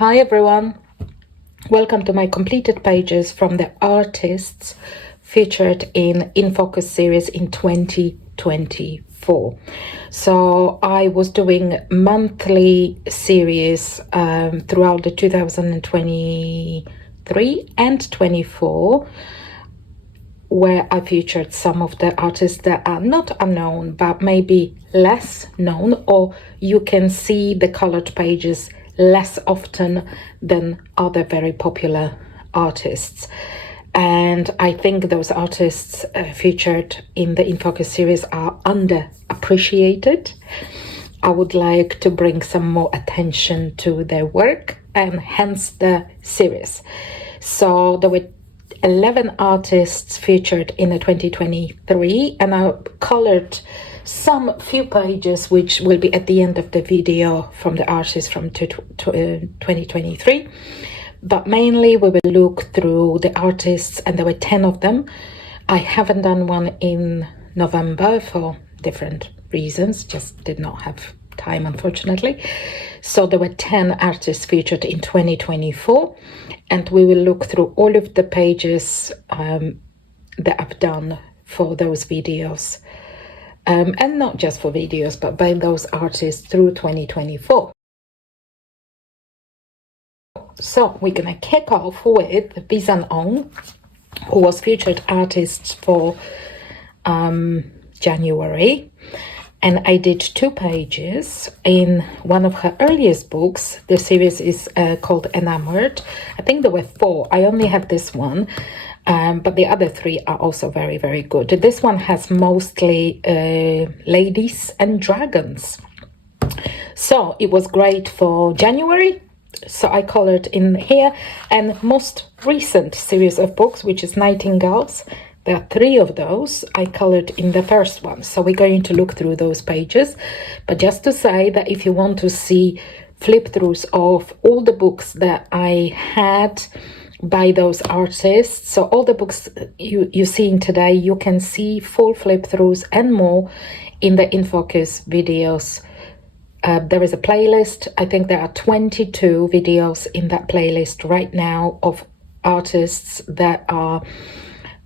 Hi everyone, welcome to my completed pages from the artists featured in InFocus series in 2024. So I was doing monthly series throughout the 2023 and 24, where I featured some of the artists that are not unknown but maybe less known, or you can see the colored pages less often than other very popular artists. And I think those artists featured in the InFocus series are underappreciated. I would like to bring some more attention to their work, and hence the series. So there were 11 artists featured in the 2023, and I colored some few pages which will be at the end of the video from the artists from 2023, but mainly we will look through the artists, and there were 10 of them. I haven't done one in November for different reasons, just did not have time unfortunately. So there were 10 artists featured in 2024, and we will look through all of the pages that I've done for those videos. And not just for videos, but by those artists through 2024. So we're gonna kick off with Whee-Shan Ong, who was featured artist for January. And I did 2 pages in one of her earliest books. The series is called Enamored. I think there were 4. I only have this one. But the other 3 are also very, very good. This one has mostly ladies and dragons. So it was great for January. So I colored in here. And most recent series of books, which is Nightingales, there are 3 of those. I colored in the first one. So we're going to look through those pages. But just to say that if you want to see flip-throughs of all the books that I had by those artists, so all the books you're seeing today, you can see full flip-throughs and more in the InFocus videos. There is a playlist. I think there are 22 videos in that playlist right now of artists that are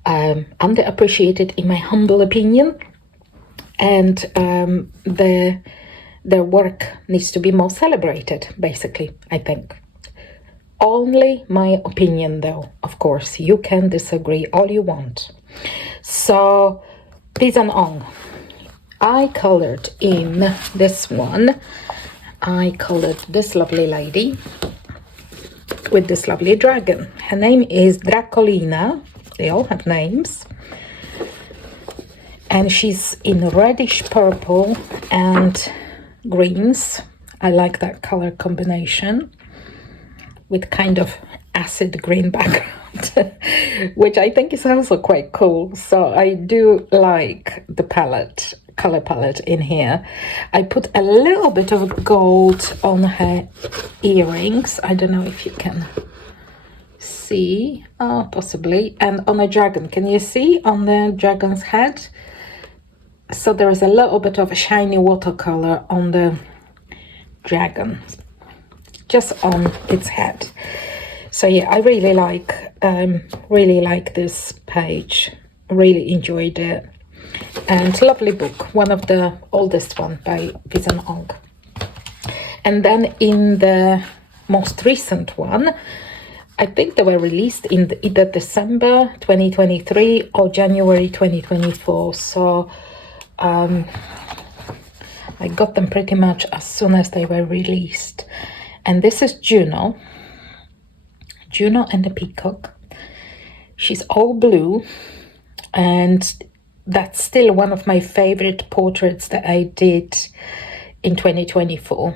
underappreciated in my humble opinion, and their work needs to be more celebrated, basically, I think. Only my opinion, though, of course. You can disagree all you want. So, Whee-Shan Ong. I colored in this one. I colored this lovely lady with this lovely dragon. Her name is Dracolina. They all have names. And she's in reddish purple and greens. I like that color combination, with kind of acid green background, which I think is also quite cool. So I do like the color palette in here. I put a little bit of gold on her earrings. I don't know if you can see, possibly, and on a dragon. Can you see on the dragon's head? So there is a little bit of a shiny watercolor on the dragon, just on its head. So yeah, I really like this page. Really enjoyed it, and lovely book, one of the oldest one by Whee-Shan Ong. And then in the most recent one, I think they were released in either December 2023 or January 2024. So I got them pretty much as soon as they were released. And this is Juno and the peacock. She's all blue, and that's still one of my favorite portraits that I did in 2024.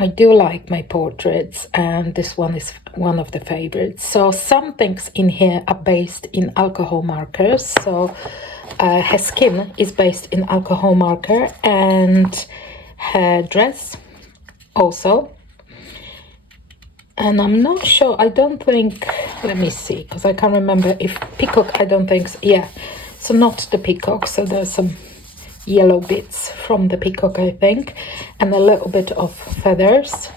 I do like my portraits, and this one is one of the favorites. So some things in here are based in alcohol markers. So her skin is based in alcohol marker, and her dress also. And I'm not sure, I don't think, let me see, because I can't remember if peacock, I don't think so. Yeah, so not the peacock. So there's some yellow bits from the peacock, I think, and a little bit of feathers.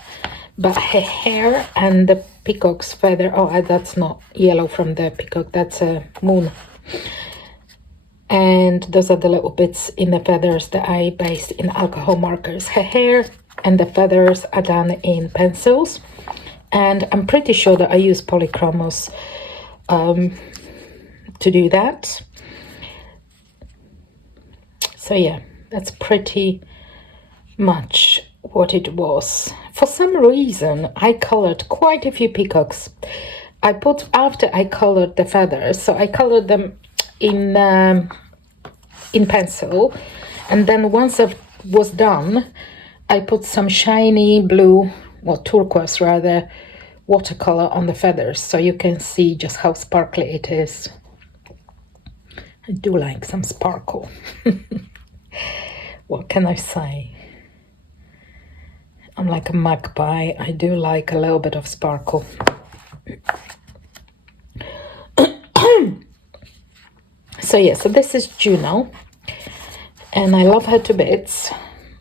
but her hair and the peacock's feather, oh, that's not yellow from the peacock, that's a moon. And those are the little bits in the feathers that I based in alcohol markers. Her hair and the feathers are done in pencils, and I'm pretty sure that I use polychromos to do that. So yeah, that's pretty much what it was. For some reason, I colored quite a few peacocks. After I colored the feathers, so I colored them in pencil, and then once it was done, I put some shiny blue, well, turquoise rather, watercolor on the feathers, so you can see just how sparkly it is. I do like some sparkle. What can I say? I'm like a magpie. I do like a little bit of sparkle. So yeah, so this is Juno, and I love her to bits.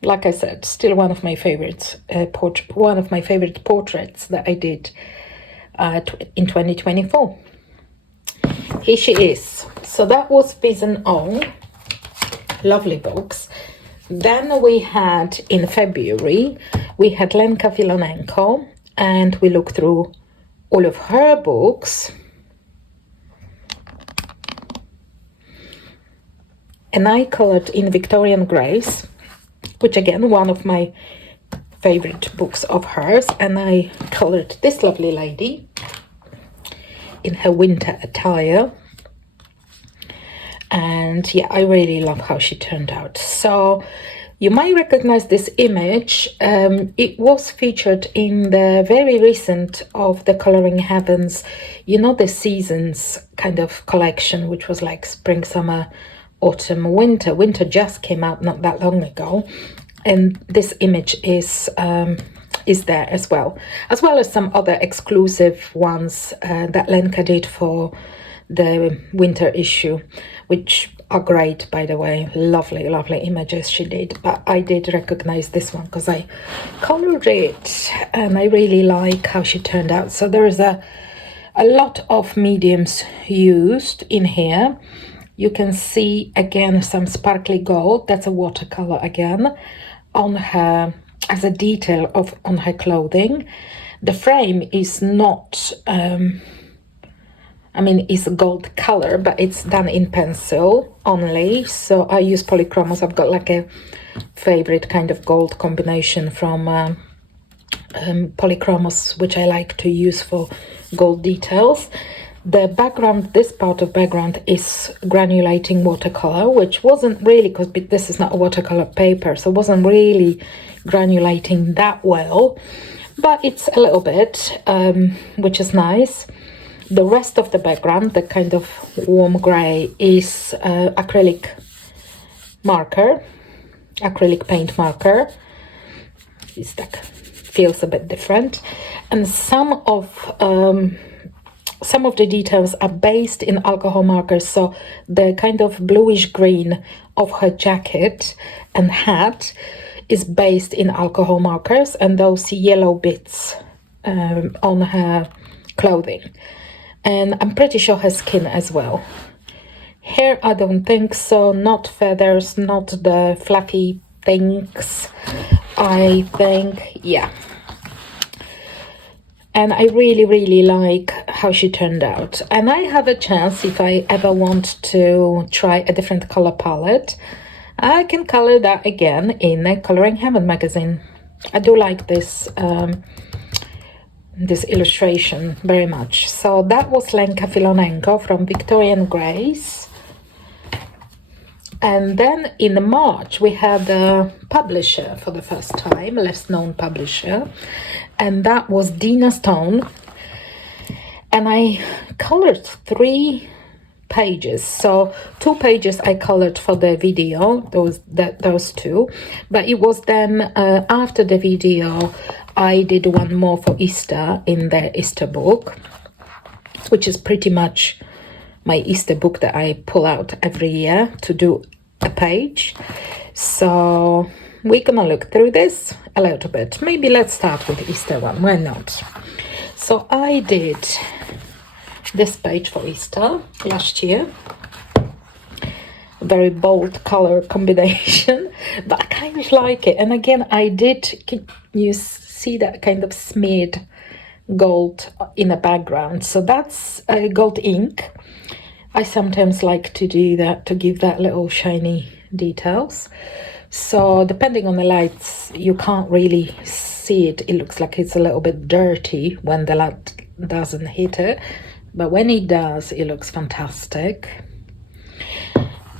Like I said, still one of my favorites, one of my favorite portraits that I did in 2024. Here she is. So that was Whee-Shan Ong. Lovely books. Then we had, in February, we had Lena Filonenko, and we looked through all of her books. And I colored in Victorian Grace, which again, one of my favorite books of hers. And I colored this lovely lady in her winter attire. And yeah, I really love how she turned out. So you might recognize this image. It was featured in the very recent of the Coloring Heavens, you know, the seasons kind of collection, which was like spring, summer, autumn, winter. Winter just came out not that long ago, and this image is there as well as some other exclusive ones that Lenka did for the winter issue, which are great, by the way. Lovely images she did, but I did recognize this one because I colored it and I really like how she turned out. So there is a lot of mediums used in here. You can see again some sparkly gold, that's a watercolor again, on her, as a detail on her clothing. The frame is not, it's a gold color, but it's done in pencil only. So I use polychromos. I've got like a favorite kind of gold combination from polychromos, which I like to use for gold details. The background, this part of background is granulating watercolor, which wasn't really, because this is not a watercolor paper, so it wasn't really granulating that well, but it's a little bit, which is nice. The rest of the background, the kind of warm gray, is acrylic paint marker. It's like, feels a bit different. And some of the details are based in alcohol markers, so the kind of bluish green of her jacket and hat is based in alcohol markers, and those yellow bits on her clothing. And I'm pretty sure her skin as well. Hair, I don't think so, not feathers, not the fluffy things, I think, yeah. And I really like how she turned out. And I have a chance, if I ever want to try a different color palette, I can color that again in a Coloring Heaven magazine. I do like this this illustration very much. So that was Lena Filonenko from Victorian Grace. And then in March we had a publisher for the first time, less known publisher, and that was Deena Stone. And I colored 3 pages. So 2 pages I colored for the video, those 2, but it was then after the video I did one more for Easter in the Easter book, which is pretty much my Easter book that I pull out every year to do a page. So we're gonna look through this a little bit. Maybe let's start with the Easter one, why not? So I did this page for Easter last year. Very bold color combination, but I kind of like it. And again, can you see that kind of smeared gold in the background? So that's gold ink. I sometimes like to do that to give that little shiny details. So depending on the lights, you can't really see it. It looks like it's a little bit dirty when the light doesn't hit it, but when it does, it looks fantastic.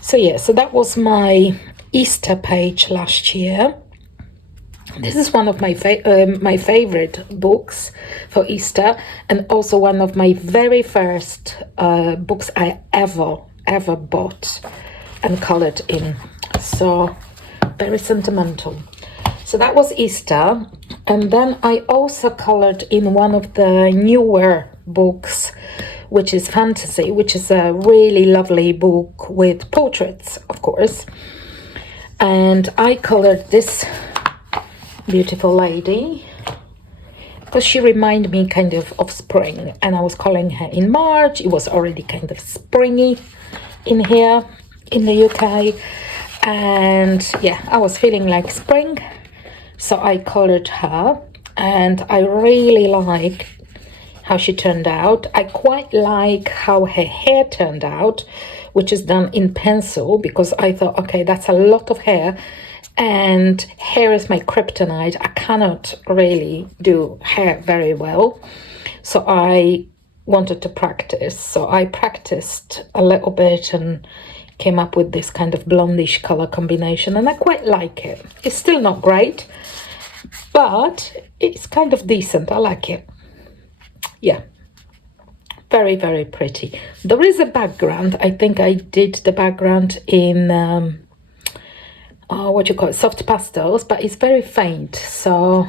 So yeah, so that was my Easter page last year. This is one of my favorite books for Easter, and also one of my very first books I ever bought and colored in. So very sentimental. So that was Easter, and then I also colored in one of the newer books, which is fantasy, which is a really lovely book with portraits, of course. And I colored this beautiful lady because she reminded me kind of spring, and I was coloring her in March. It was already kind of springy in here in the UK, and yeah, I was feeling like spring, so I colored her, and I really like how she turned out. I quite like how her hair turned out, which is done in pencil, because I thought, okay, that's a lot of hair, and hair is my kryptonite. I cannot really do hair very well, so I wanted to practice. So I practiced a little bit and came up with this kind of blondish color combination, and I quite like it. It's still not great, but it's kind of decent. I like it. Yeah, very, very pretty. There is a background. I think I did the background in what you call it, soft pastels, but it's very faint, so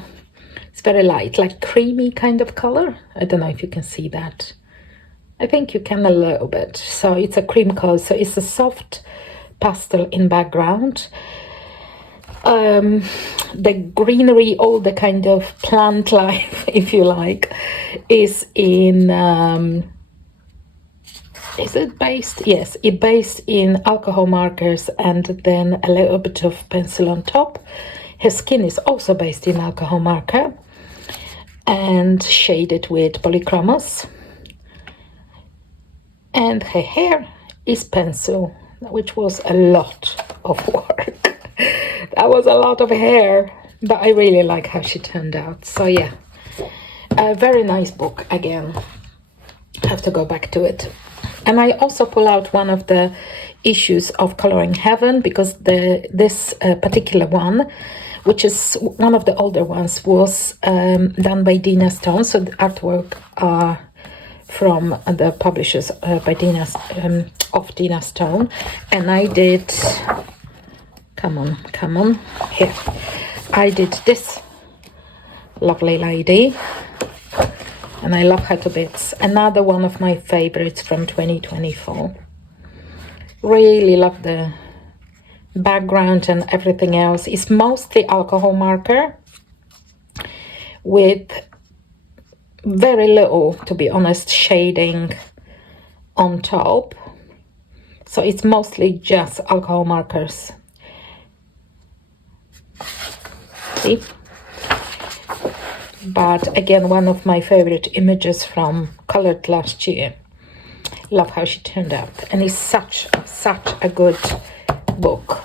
it's very light, like creamy kind of color. I don't know if you can see that. I think you can a little bit. So it's a cream color, so it's a soft pastel in background. The greenery, all the kind of plant life, if you like, is in is it based? Yes, it's based in alcohol markers and then a little bit of pencil on top. Her skin is also based in alcohol marker and shaded with polychromos. And her hair is pencil, which was a lot of work. That was a lot of hair, but I really like how she turned out. So yeah, a very nice book again. Have to go back to it. And I also pull out one of the issues of Coloring Heaven, because this particular one, which is one of the older ones, was done by Deena Stone. So the artwork are from the publishers by Deena Stone. And I did, come on, here. I did this lovely lady, and I love her to bits. Another one of my favorites from 2024. Really love the background and everything else. It's mostly alcohol marker with very little, to be honest, shading on top. So it's mostly just alcohol markers. See? But again, one of my favorite images from colored last year. Love how she turned out, and it's such a good book.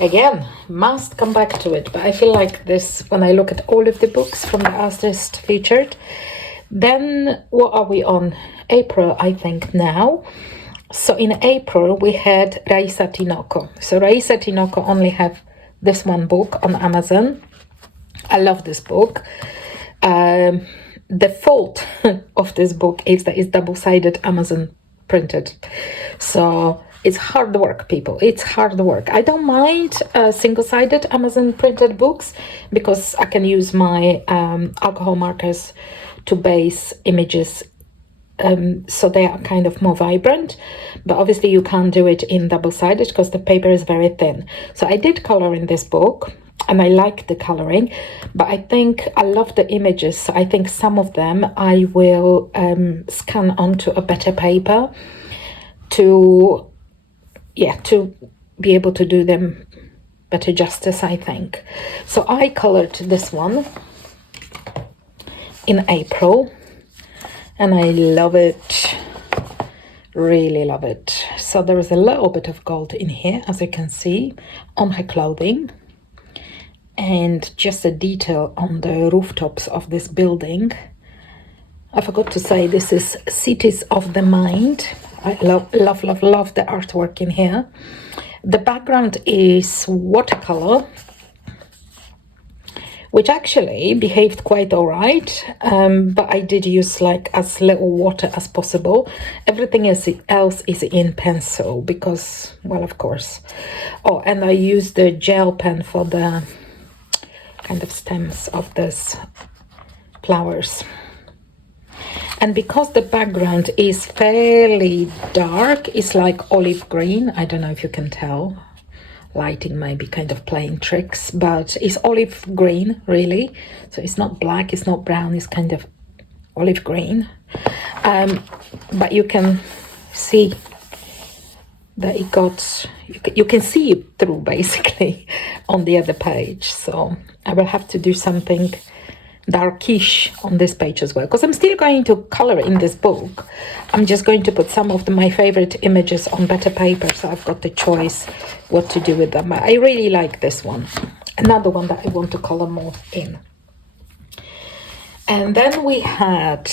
Again, must come back to it, but I feel like this, when I look at all of the books from the artist featured, then what are we on? April, I think now. So in April we had Raisa Tinoco. So Raisa Tinoco only have this one book on Amazon. I love this book. The fault of this book is that it's double-sided Amazon printed. So it's hard work, people. It's hard work. I don't mind single-sided Amazon printed books, because I can use my alcohol markers to base images, so they are kind of more vibrant. But obviously you can't do it in double-sided because the paper is very thin. So I did color in this book. and I like the coloring, but I think I love the images. So I think some of them I will scan onto a better paper to be able to do them better justice, I think. So I colored this one in April, and I love it, really love it. So there is a little bit of gold in here, as you can see, on her clothing. And just a detail on the rooftops of this building. I forgot to say, this is Cities of the Mind. I love the artwork in here. The background is watercolor, which actually behaved quite all right, but I did use like as little water as possible. Everything else is in pencil because, well, of course. Oh, and I used the gel pen for the kind of stems of these flowers. And because the background is fairly dark, it's like olive green. I don't know if you can tell. Lighting might be kind of playing tricks, but it's olive green, really. So it's not black, it's not brown, it's kind of olive green. But you can see that it got, you can see it through basically on the other page. So I will have to do something darkish on this page as well, because I'm still going to color in this book. I'm just going to put some of my favorite images on better paper, so I've got the choice what to do with them. I really like this one, another one that I want to color more in. And then we had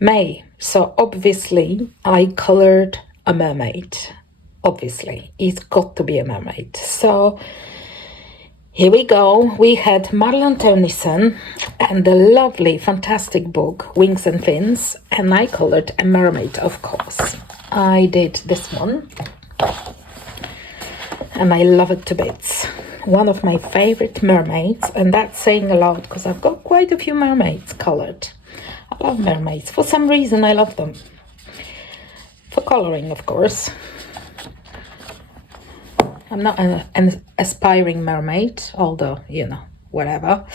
May. So obviously I colored a mermaid. Obviously it's got to be a mermaid. So here we go. We had Marlon Teunissen and the lovely, fantastic book, Wings and Fins, and I colored a mermaid, of course. I did this one, and I love it to bits. One of my favorite mermaids, and that's saying a lot because I've got quite a few mermaids colored. I love mermaids. For some reason, I love them. For coloring, of course. I'm not an aspiring mermaid, although, you know, whatever.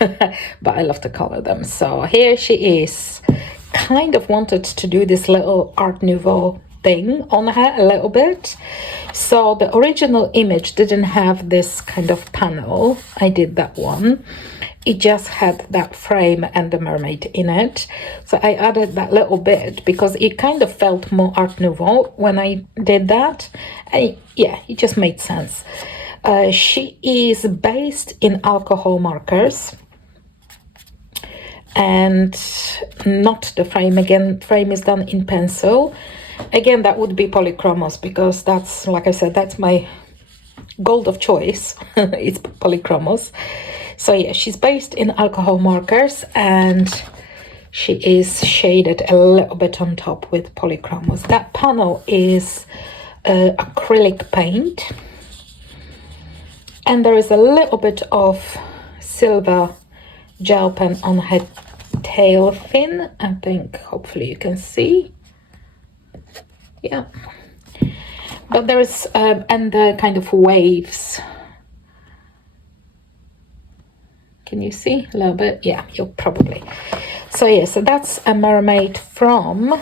But I love to color them. So here she is. Kind of wanted to do this little Art Nouveau thing on her a little bit. So the original image didn't have this kind of panel. I did that one. It just had that frame and the mermaid in it. So I added that little bit because it kind of felt more Art Nouveau when I did that. And yeah, it just made sense. She is based in alcohol markers and not the frame. Again, frame is done in pencil. Again, that would be polychromos because that's, like I said, that's my gold of choice. It's polychromos. So yeah, she's based in alcohol markers and she is shaded a little bit on top with polychromos. That panel is acrylic paint, and there is a little bit of silver gel pen on her tail fin. I think hopefully you can see. Yeah, but there is and the kind of waves. Can you see a little bit? Yeah, you'll probably. So yeah, so that's a mermaid from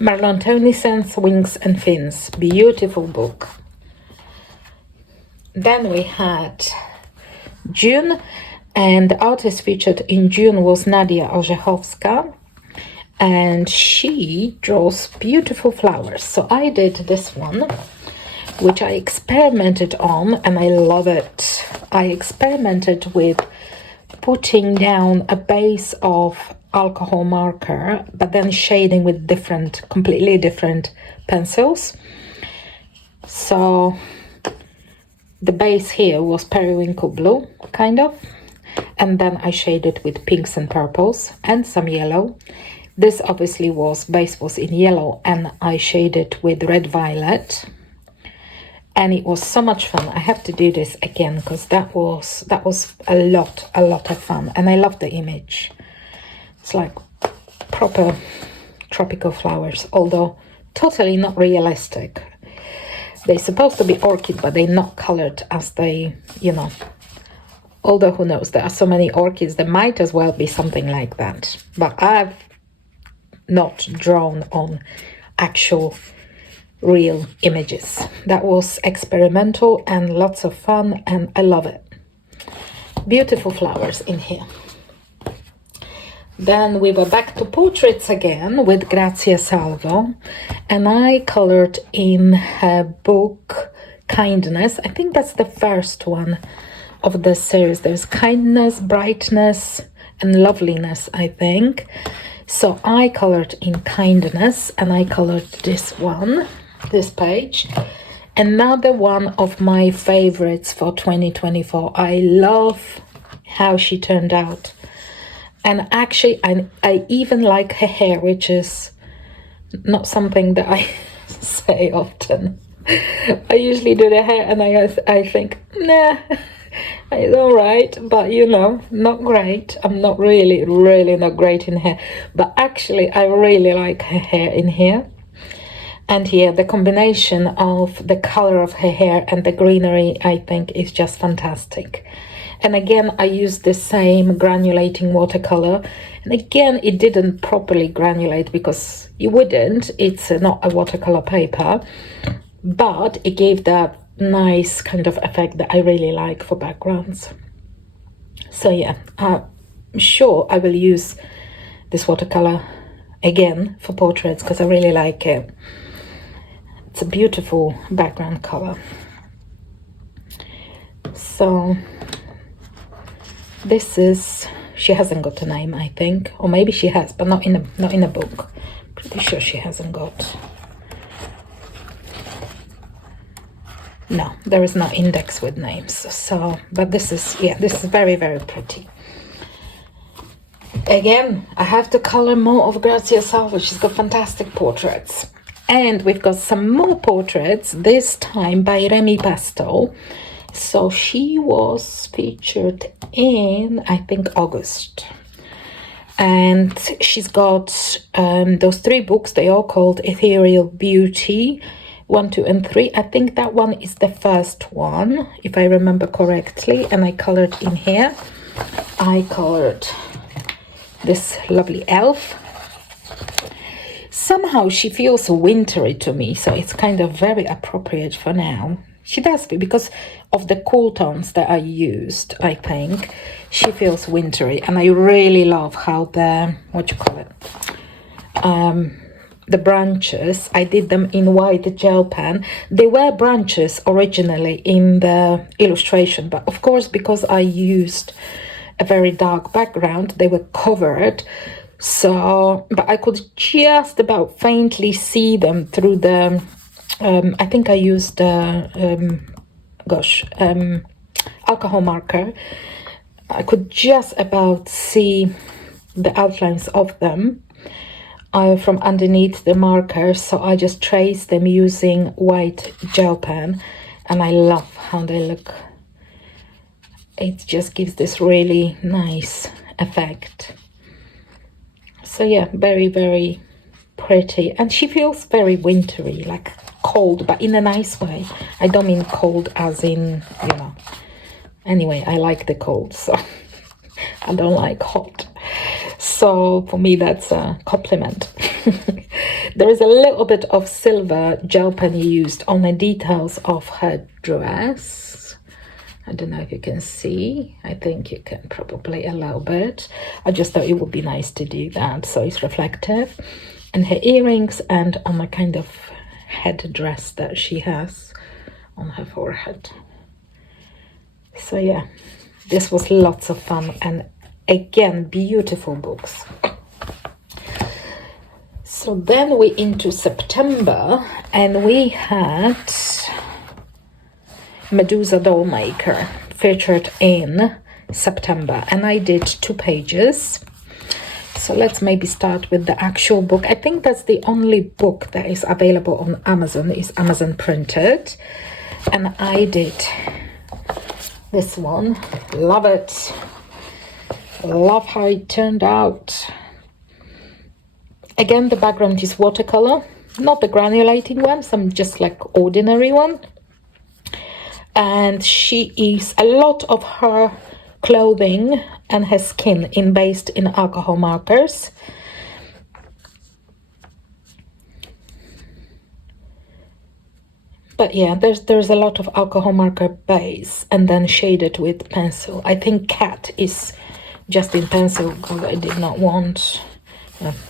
Marlon Teunissen's Wings and Fins. Beautiful book. Then we had June, and the artist featured in June was Nadia Oova, and she draws beautiful flowers. So I did this one, which I experimented on, and I love it. I experimented with putting down a base of alcohol marker, but then shading with completely different pencils. So the base here was periwinkle blue, kind of, and then I shaded with pinks and purples and some yellow. This obviously base was in yellow, and I shaded with red violet. And it was so much fun. I have to do this again because that was a lot of fun, and I love the image. It's like proper tropical flowers, although totally not realistic. They're supposed to be orchid, but they're not colored as they, you know. Although who knows, there are so many orchids, there might as well be something like that. But I've not drawn on actual real images. That was experimental and lots of fun, and I love it. Beautiful flowers in here. Then we were back to portraits again with Grazia Salvo, and I colored in her book Kindness. I think that's the first one of the series. There's Kindness, Brightness, and Loveliness, I think. So I colored in Kindness, and I colored this one, this page. Another one of my favorites for 2024. I love how she turned out. And actually, I even like her hair, which is not something that I say often. I usually do the hair and I think, nah, it's all right, but you know, not great. I'm not really not great in hair. But actually, I really like her hair in here. And here, the combination of the color of her hair and the greenery, I think, is just fantastic. And again, I used the same granulating watercolor. And again, it didn't properly granulate because you wouldn't. It's not a watercolor paper. But it gave that nice kind of effect that I really like for backgrounds. So yeah, I'm sure I will use this watercolor again for portraits because I really like it. It's a beautiful background color. So this is, she hasn't got a name, I think, or maybe she has, but not in a book. Pretty sure she hasn't got. No, there is no index with names. So, but this is, yeah, this is very, very pretty. Again, I have to color more of Grazia Salvo. She's got fantastic portraits. And we've got some more portraits, this time by Remy Pastel. So she was featured in, I think, August. And she's got those 3 books. They are called Ethereal Beauty, 1, 2, and 3. I think that one is the first one, if I remember correctly. And I colored in here. I colored this lovely elf. Somehow she feels wintry to me, so it's kind of very appropriate for now. She does, because of the cool tones that I used, I think. She feels wintry, and I really love how the, what you call it, the branches, I did them in white gel pen. They were branches originally in the illustration, but of course, because I used a very dark background, they were covered. So, but I could just about faintly see them through the, I think I used, alcohol marker. I could just about see the outlines of them from underneath the marker. So I just traced them using white gel pen, and I love how they look. It just gives this really nice effect. So yeah, very, very pretty. And she feels very wintry, like cold, but in a nice way. I don't mean cold as in, you know. Anyway, I like the cold, so I don't like hot. So for me, that's a compliment. There is a little bit of silver gel pen used on the details of her dress. I don't know if you can see. I think you can probably a little bit. I just thought it would be nice to do that, so it's reflective. And her earrings, and on a kind of headdress that she has on her forehead. So yeah, this was lots of fun, and again, beautiful books. So then we into September, and we had Medusa Dollmaker featured in September, and I did 2 pages. So let's maybe start with the actual book. I think that's the only book that is available on Amazon, is Amazon printed. And I did this one. Love it. Love how it turned out. Again, the background is watercolor. not the granulating one, some just like ordinary one. And she is, a lot of her clothing and her skin based in alcohol markers. But yeah, there's a lot of alcohol marker base and then shaded with pencil. I think Cat is just in pencil because I did not want,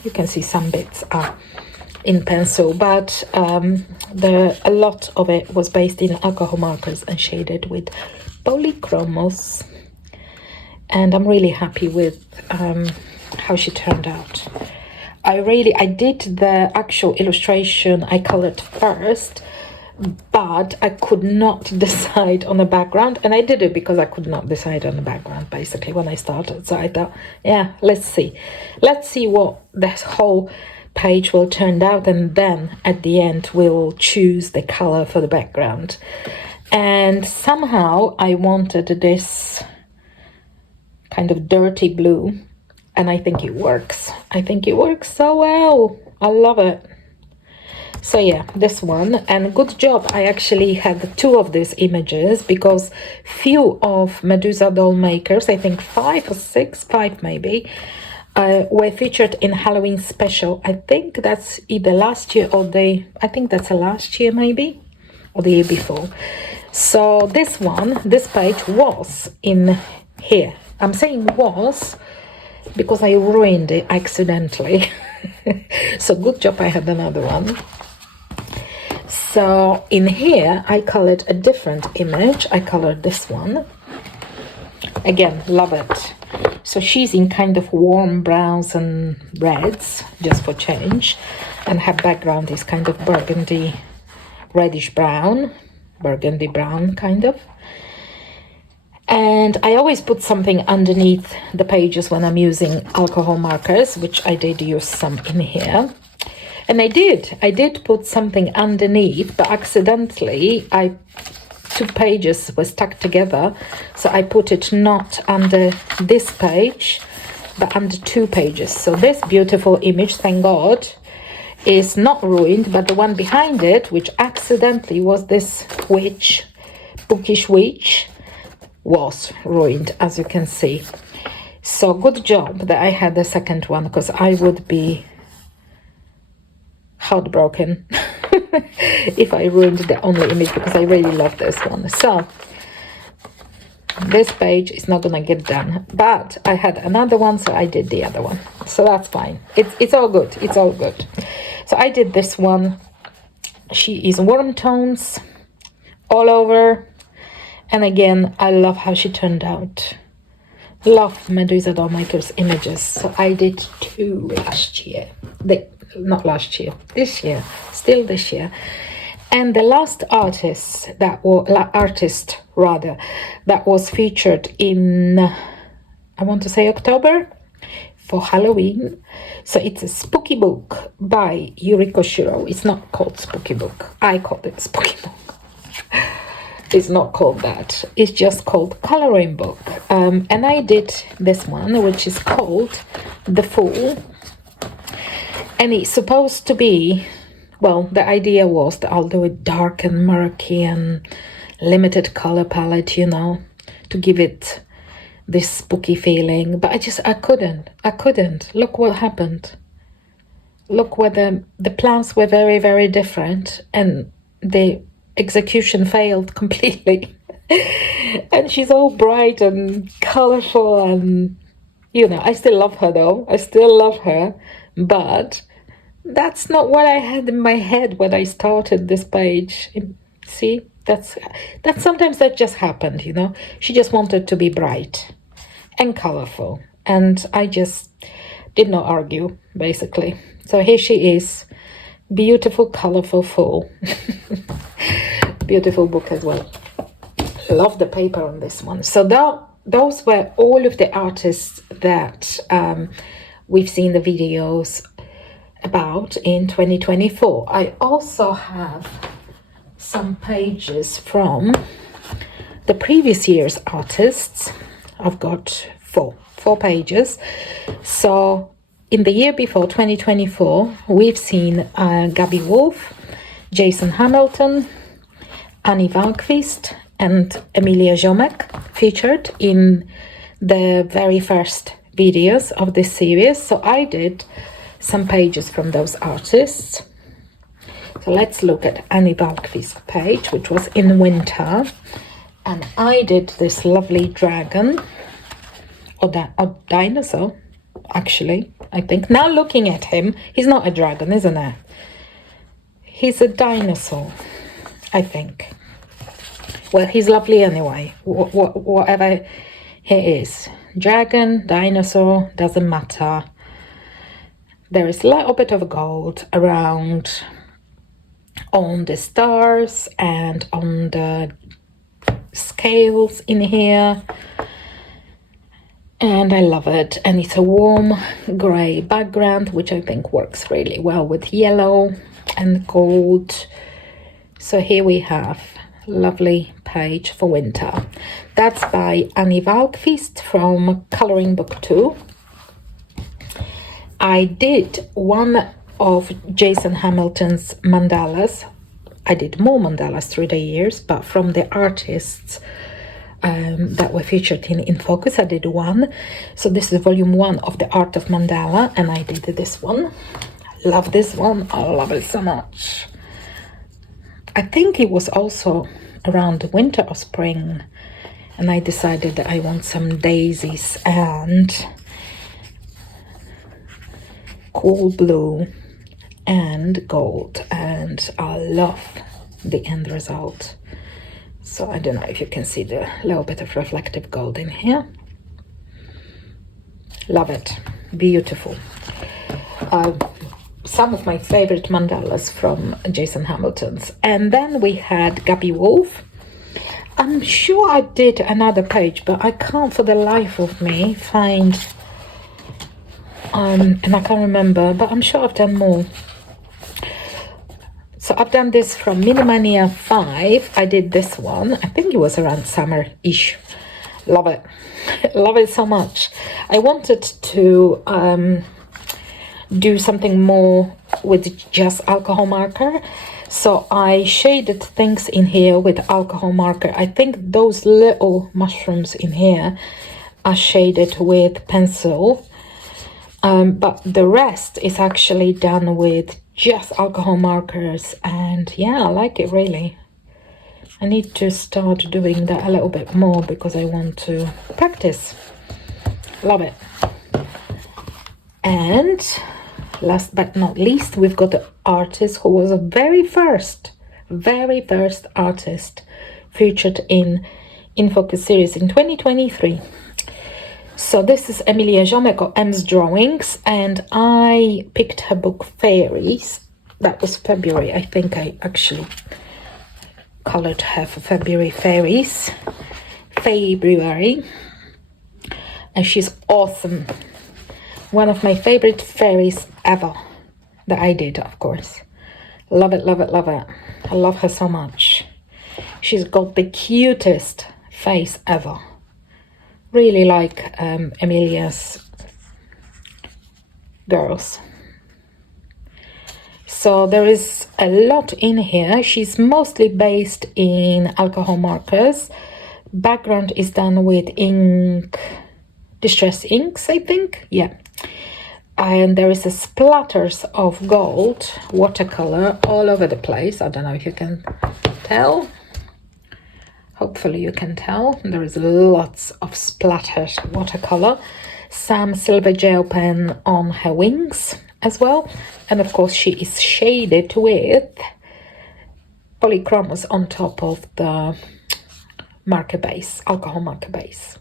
you can see some bits are in pencil, but a lot of it was based in alcohol markers and shaded with polychromos. And I'm really happy with how she turned out. I did the actual illustration, I colored first, but I could not decide on the background, and I did it because I could not decide on the background basically when I started. So I thought, yeah, let's see what this whole page will turn out, and then at the end we'll choose the color for the background. And somehow I wanted this kind of dirty blue, and I think it works. I think it works so well. I love it. So yeah, this one, and good job I actually had two of these images, because few of Medusa Dollmakers, I think 5 or 6, 5 maybe, were featured in Halloween special. I think that's either last year or I think that's a last year maybe, or the year before. So this page was in here. I'm saying was because I ruined it accidentally. So good job I had another one. So in here I colored a different image. I colored this one. Again, love it. So she's in kind of warm browns and reds, just for change. And her background is kind of burgundy, reddish brown, burgundy brown kind of. And I always put something underneath the pages when I'm using alcohol markers, which I did use some in here. And I did put something underneath, but accidentally two pages were stuck together. So I put it not under this page, but under 2 pages. So this beautiful image, thank God, is not ruined, but the one behind it, which accidentally was this witch, bookish witch, was ruined, as you can see. So good job that I had the second one, because I would be heartbroken if I ruined the only image, because I really love this one. So this page is not gonna get done, but I had another one, so I did the other one, so that's fine. It's all good, it's all good. So I did this one. She is warm tones all over, and again I love how she turned out. Love Medusa Dollmaker's images. So I did 2 last year, not last year, this year, still this year. And the last artist that was featured in, I want to say October, for Halloween. So it's a spooky book by Yuriko Shiro. It's not called spooky book. I called it spooky book. It's not called that. It's just called coloring book. And I did this one, which is called The Fool. And it's supposed to be, well, the idea was that I'll do it dark and murky and limited color palette, you know, to give it this spooky feeling. But I couldn't. Look what happened. Look where the plans were very, very different, and the execution failed completely. And she's all bright and colorful, and you know, I still love her though. I still love her, but that's not what I had in my head when I started this page. See, that's sometimes that just happened, you know. She just wanted to be bright and colorful, and I just did not argue, basically. So here she is, beautiful, colorful fool. Beautiful book as well. Love the paper on this one. So those were all of the artists that we've seen the videos about in 2024. I also have some pages from the previous year's artists. I've got four pages. So in the year before, 2024, we've seen Gabby Wolf, Jason Hamilton, Annie Wahlqvist, and Emilia Ziomek featured in the very first videos of this series. So I did some pages from those artists. So let's look at Annie Wahlqvist's page, which was in winter. And I did this lovely dragon, or dinosaur, actually, I think. Now looking at him, he's not a dragon, isn't he? He's a dinosaur, I think. Well, he's lovely anyway, whatever he is. Dragon, dinosaur, doesn't matter. There is a little bit of gold around on the stars and on the scales in here. And I love it. And it's a warm grey background, which I think works really well with yellow and gold. So here we have lovely page for winter. That's by Annie Wahlqvist from Colouring Book 2. I did one of Jason Hamilton's mandalas. I did more mandalas through the years, but from the artists that were featured in InFocus, I did one. So this is volume 1 of the Art of Mandala, and I did this one. I love this one. I love it so much. I think it was also around winter or spring, and I decided that I want some daisies and cool blue and gold, and I love the end result. So I don't know if you can see the little bit of reflective gold in here. Love it. Beautiful. Some of my favorite mandalas from Jason Hamilton's. And then we had Gabby Wolf. I'm sure I did another page, but I can't for the life of me find, and I can't remember, but I'm sure I've done more. So I've done this from Minimania 5. I did this one. I think it was around summer-ish. Love it. Love it so much. I wanted to do something more with just alcohol marker. So I shaded things in here with alcohol marker. I think those little mushrooms in here are shaded with pencil. But the rest is actually done with just alcohol markers, and yeah, I like it really. I need to start doing that a little bit more because I want to practice. Love it. And last but not least, we've got the artist who was the very first artist featured in InFocus series in 2023. So this is Emilia Ziomek, or M's Drawings, and I picked her book Fairies. That was February. I think I actually colored her for February. Fairies. February. And she's awesome. One of my favorite fairies ever that I did, of course. Love it, love it, love it. I love her so much. She's got the cutest face ever. Really like Emilia's girls. So there is a lot in here. She's mostly based in alcohol markers. Background is done with ink, distress inks, I think. Yeah. And there is a splatters of gold, watercolor all over the place. I don't know if you can tell. Hopefully you can tell. There is lots of splattered watercolor. Some silver gel pen on her wings as well. And of course she is shaded with polychromos on top of the marker base, alcohol marker base.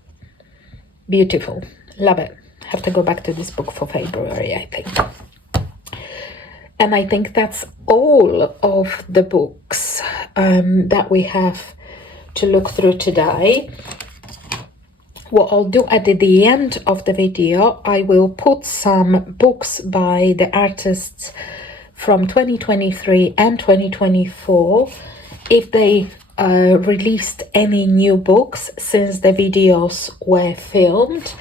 Beautiful. Love it. Have to go back to this book for February, I think. And I think that's all of the books that we have to look through today. What I'll do at the end of the video, I will put some books by the artists from 2023 and 2024 if they released any new books since the videos were filmed.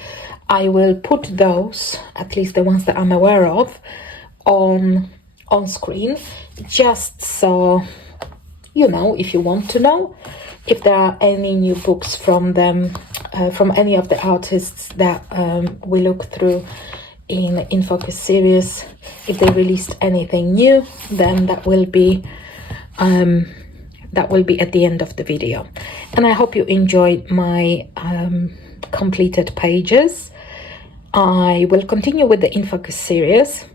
I will put those, at least the ones that I'm aware of, on screen, just so you know, if you want to know, if there are any new books from them, from any of the artists that we look through in InFocus series. If they released anything new, then that will be at the end of the video. And I hope you enjoyed my completed pages. I will continue with the InFocus series,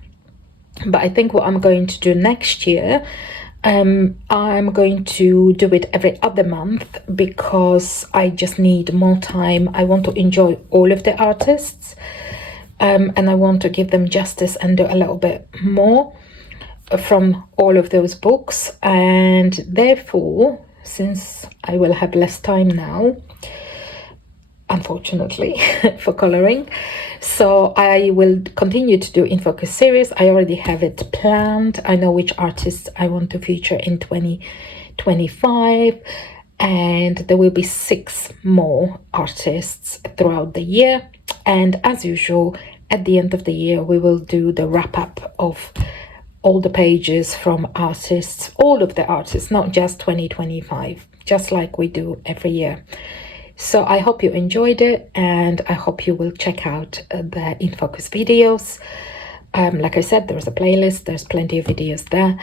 but I think what I'm going to do next year, I'm going to do it every other month, because I just need more time. I want to enjoy all of the artists, and I want to give them justice and do a little bit more from all of those books. And therefore, since I will have less time now, unfortunately, for coloring, so I will continue to do InFocus series. I already have it planned. I know which artists I want to feature in 2025, and there will be 6 more artists throughout the year. And as usual, at the end of the year, we will do the wrap-up of all the pages from artists, all of the artists, not just 2025, just like we do every year. So I hope you enjoyed it, and I hope you will check out the InFocus videos. Like I said, there's a playlist, there's plenty of videos there.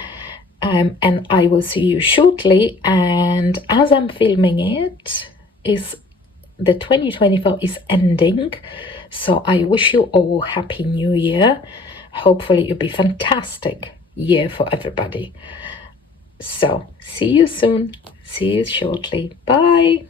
And I will see you shortly. And as I'm filming it, the 2024 is ending. So I wish you all Happy New Year. Hopefully it'll be a fantastic year for everybody. So see you soon. See you shortly. Bye.